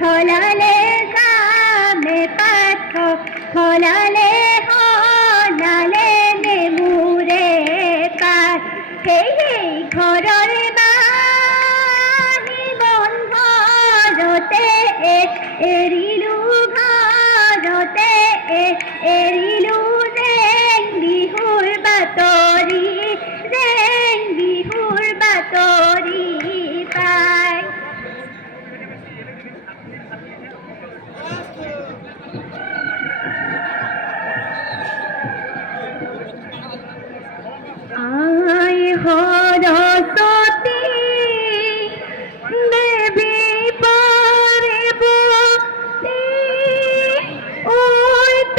হলালে সামনে পাঠ হলালে হলালে নেমুরে কাঠ সেই ঘৰৰ বাহি বন্ধৰতে এৰিলো ঘৰতে এৰিলো জেং বিহুৰ বাতৰি পাই আই সৰস্বতী দেৱী পাৰ্বতী ঐ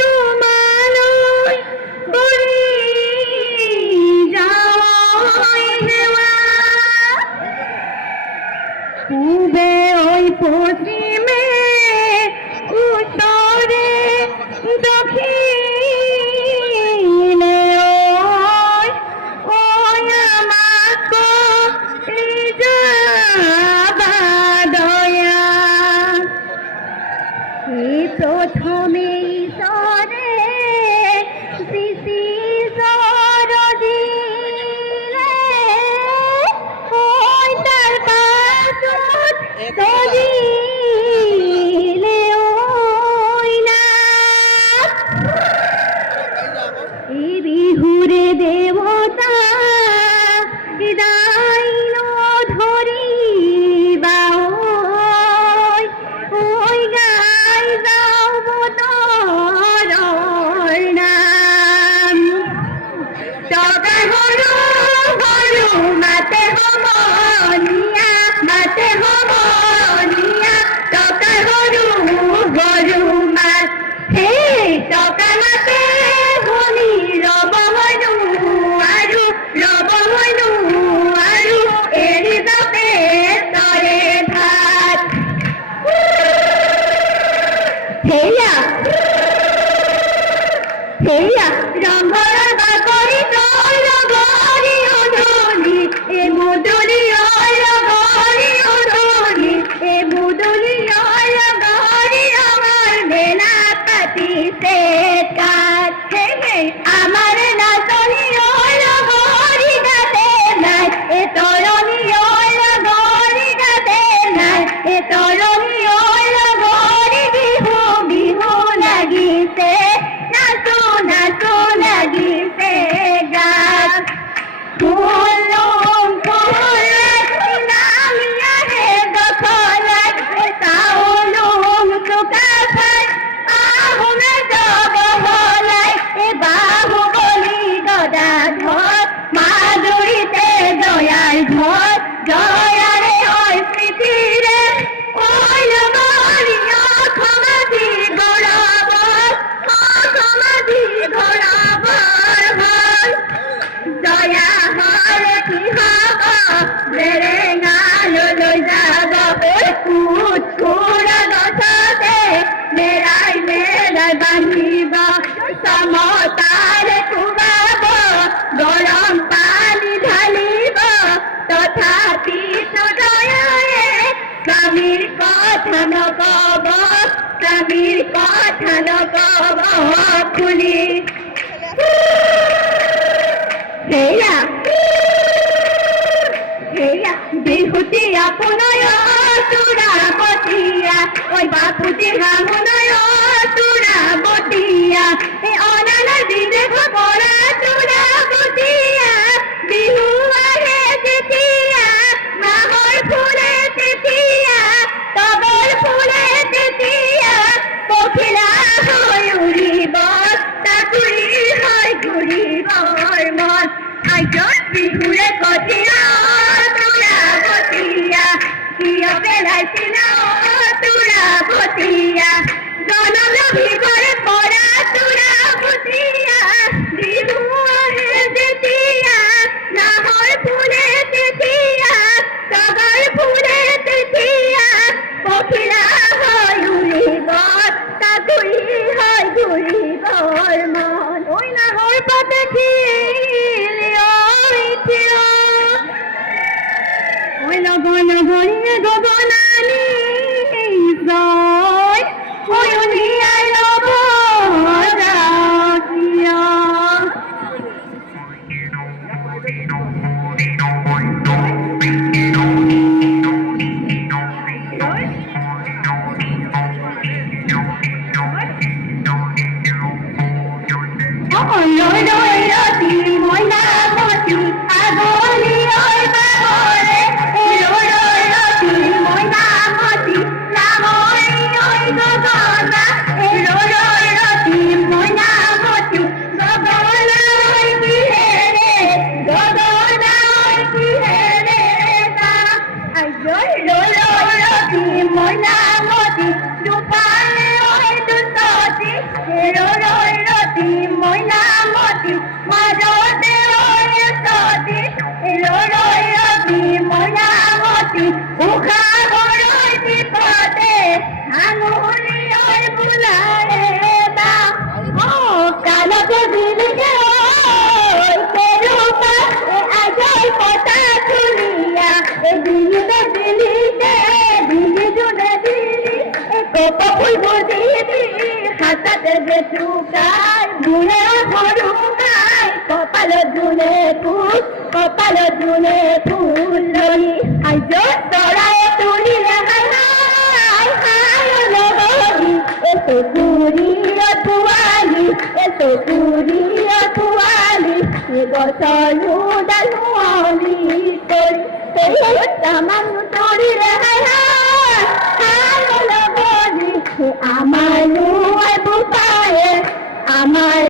তোমালৈ কৰি যাওঁ সেৱা পূবে ঐ পশ্চিমে উত্তৰে দক্ষিণে আমাক যাবা দয়া এই প্রথমে ঈশ্বরে সৃষ্টি দিলে ওই তার পাছত দিলে ওই না এই বিহুরে দেবতা দাইন ধরিবা ওই গাই যাও বতৰৰ নাম টকা সৰু সৰু মাতে সমনীয়া টকা সৰু সৰু মাত সেই টকা মাতে শুনি ৰব মইনো আৰু এৰি যাবে তৰে ভাত সেয়া ৰঙৰ বাকৰি তই ৰগৰি অধলি এ মুদলি ৰগৰি অধলি এ মুদলি ৰগৰি আমাৰ মেলা পাতিছে কাঠ আমাৰ নাচনি ৰগৰি গাতে নাই এ তৰণি ৰগৰি গাতে নাই এ তৰণি ৰগৰি বিহু লাগিছে নাচো লাগিছে গাত ফুলুম নামিয়া হে দখলাত চাউলুম চুকাফাত আহুমে জগ হলাই বাহুবলি গদাধর মাধুরীতে জয়ার ধর জয়ারে হয় পৃথিবীরে ওই লগরিয়া সমাধি গড়াবর সমাধি ঘড়াবর হয় দয়া হরে কি হব বেৰেঙালৈ যাব কুট কুৰা গছতে মেৰাই বান্ধিব সমতাৰে কোবাব গৰম পানী ঢালিব তথাপিতো দয়াৰে স্বামীৰ কথা নকব খুলি সেয়া বিহুতি আপোনাৰ তোৰা বতিয়া ঐ বাপুতি হামনয় তোৰা বতিয়া এই অনানা দিনে খবৰা তোৰা বতিয়া বিহু আহে যেতিয়া নাহৰ ফুলে তেতিয়া তগৰ ফুলে তেতিয়া পখিলা হৈ উৰিব চাকুৰি হৈ ঘূৰিবৰ মন আইজত বিহুৰে কঠিয়া তোৰা বতিয়া কিয় পেলাইছিলা তোৰা বতিয়া জনম ভিতৰে পৰা তোৰা বতিয়া বিহু আহে যেতিয়া নাহৰ ফুলে তেতিয়া তগৰ ফুলে তেতিয়া পখিলা হৈ উৰিব চাকুৰি হৈ ঘূৰিবৰ মন ঐ নাহৰ পাতে লগনে গগনানি কপুল বুঝিবি হাতাতে যে চুকাই গুণে হরুকাই কপাল জুনে ফুল লই আজ তরায় তুলিলে হাই হাই হাই লগি এসো পুরিয় তুয়ালি এসো পুরিয় তুয়ালি গছলু ডালুয়ালি তরি সেই তামানু তরিলে হাই হাই হাই লগি আমার বুপায়ে আমার